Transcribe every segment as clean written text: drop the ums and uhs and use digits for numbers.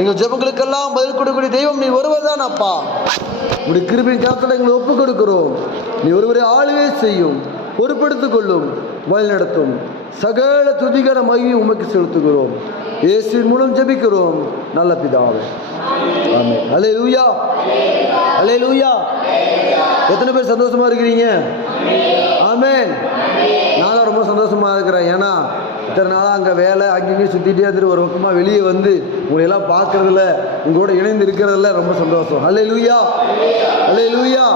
எங்கள் ஜெபங்களுக்கெல்லாம் பதில் கொடுக்கக்கூடிய தெய்வம் நீ ஒருவர் தான் அப்பா. உடைய கிருபையின் கரத்தில் எங்களை ஒப்புக் கொடுக்கிறோம். நீ ஒருவரை ஆளுவே செய்யும், பொறுப்படுத்திக் கொள்ளும், வழி நடத்தும். சகல துதிகர மகிமையை உமக்கு செலுத்துகிறோம். இயேசுவின் மூலம் ஜெபிக்கிறோம் நல்ல பிதாவே, ஆமென். அல்லேலூயா, அல்லேலூயா. எத்தனை பேர் சந்தோஷமா இருக்கிறீங்க? ஆமென். நான் ரொம்ப சந்தோஷமா இருக்கிறேன். ஏன்னா இத்தனை நாளாக அங்கே வேலை அங்கேயும் சுற்றிட்டே இருந்துட்டு ஒரு பக்கமாக வெளியே வந்து உங்களையெல்லாம் பார்க்கறதுல, உங்களோட இணைந்து இருக்கிறதுல ரொம்ப சந்தோஷம். அல்லேலூயா, அல்லேலூயா.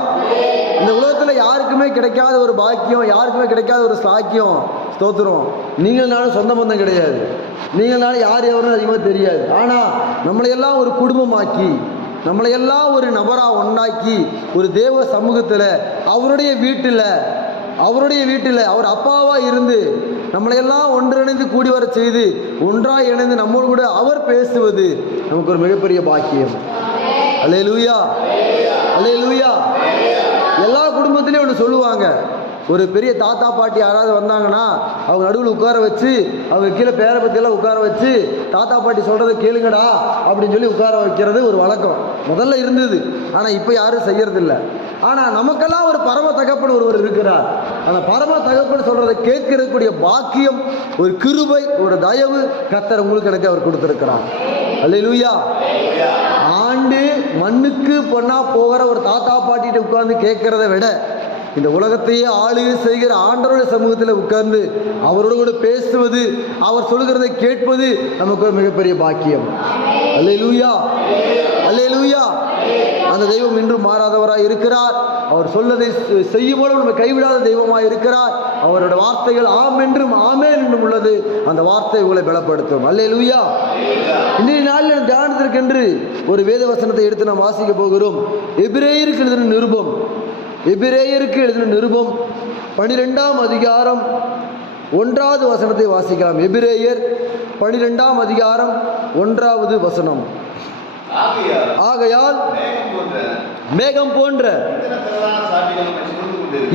இந்த உலகத்தில் யாருக்குமே கிடைக்காத ஒரு பாக்கியம், யாருக்குமே கிடைக்காத ஒரு சாக்கியம். ஸ்தோத்திரம். நீங்கள்னாலும் சொந்த பந்தம் கிடையாது, நீங்கள்னாலும் யார் எவரும் அதிகமாக தெரியாது. ஆனால் நம்மளையெல்லாம் ஒரு குடும்பமாக்கி, நம்மளையெல்லாம் ஒரு நபராக ஒன்றாக்கி, ஒரு தேவ சமூகத்தில் அவருடைய வீட்டில் அவர் அப்பாவாக இருந்து நம்மளையெல்லாம் ஒன்றிணைந்து கூடி வர செய்து ஒன்றாக இணைந்து நம்மோடு கூட அவர் பேசுவது நமக்கு ஒரு மிகப்பெரிய பாக்கியம். அல்லேலூயா, அல்லேலூயா. எல்லா குடும்பத்திலையும் ஒன்று சொல்லுவாங்க, ஒரு பெரிய தாத்தா பாட்டி யாராவது வந்தாங்கன்னா அவங்க நடுவில் உட்கார வச்சு, அவங்க கீழே பேரை பற்றியெல்லாம் உட்கார வச்சு, தாத்தா பாட்டி சொல்கிறத கேளுங்கடா அப்படின்னு சொல்லி உட்கார வைக்கிறது ஒரு வழக்கம் முதல்ல இருந்தது. ஆனால் இப்போ யாரும் செய்யறதில்லை. ஆனால் நமக்கெல்லாம் ஒரு பரம தகப்பன் ஒருவர் இருக்கிறார். அந்த பரம தகப்பன் சொல்கிறத கேட்கக்கூடிய பாக்கியம், ஒரு கிருபை, ஒரு தயவு கர்த்தர் உங்களுக்கு எனக்கு அவர் கொடுத்திருக்கிறார். அல்லேலூயா. ஆண்டு மண்ணுக்கு பொண்ணா போகிற ஒரு தாத்தா பாட்டிகிட்ட உட்கார்ந்து கேட்கறத விட இந்த உலகத்தையே ஆளுகை செய்கிற ஆண்டவருடைய சமூகத்தில் உட்கார்ந்து அவரோடு கூட பேசுவது, அவர் சொல்கிறதை கேட்பது நமக்கு ஒரு மிகப்பெரிய பாக்கியம். அல்லேலூயா, அல்லேலூயா. அந்த தெய்வம் இன்றும் மாறாதவராய் இருக்கிறார். அவர் சொல்லதை செய்யும் போது நம்ம கைவிடாத தெய்வமாய் இருக்கிறார். அவரோட வார்த்தைகள் ஆம் என்றும் ஆமேன் என்றும் உள்ளது. அந்த வார்த்தை உங்களை பலப்படுத்தும். அல்லேலூயா. இன்றைய நாளில் தியானத்திற்கென்று ஒரு வேத வசனத்தை எடுத்து நாம் வாசிக்க போகிறோம். எபிரேயருக்கு எழுதின நிருபம், எபிரேயருக்கு எழுதின நிருபம் 12ஆம் அதிகாரம் 1வது வசனத்தை வாசிக்கலாம். எபிரேயர் 12ஆம் அதிகாரம் 1வது வசனம். ஆகையால் மேகம் போன்ற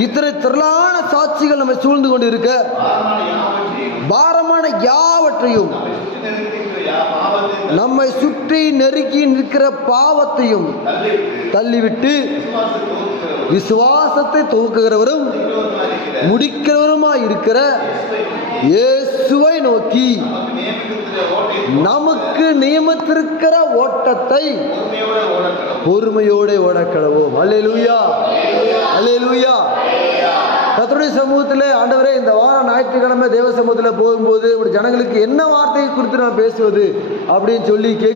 இத்தனை திரளான சாட்சிகள் நம்மை சூழ்ந்து கொண்டு இருக்க, பாரமான யாவற்றையும், நம்மை சுற்றி நெருக்கி நிற்கிற பாவத்தையும் தள்ளிவிட்டு விசுவாசத்தை துவக்குகிறவரும் முடிக்கிறவருமாய் இருக்கிற இயேசுவை நோக்கி நமக்கு நியமித்திருக்கிற ஓட்டத்தை பொறுமையோடு ஓடக்கடவோம். அல்லேலூயா, அல்லேலூயா. கர்த்தருடைய சமூகத்தில் ஆண்டவரே, இந்த வாரம் ஞாயிற்றுக்கிழமை தேவ சமூகத்தில் போகும்போது ஜனங்களுக்கு என்ன வார்த்தையை குறித்து நான் பேசுவது அப்படின்னு சொல்லி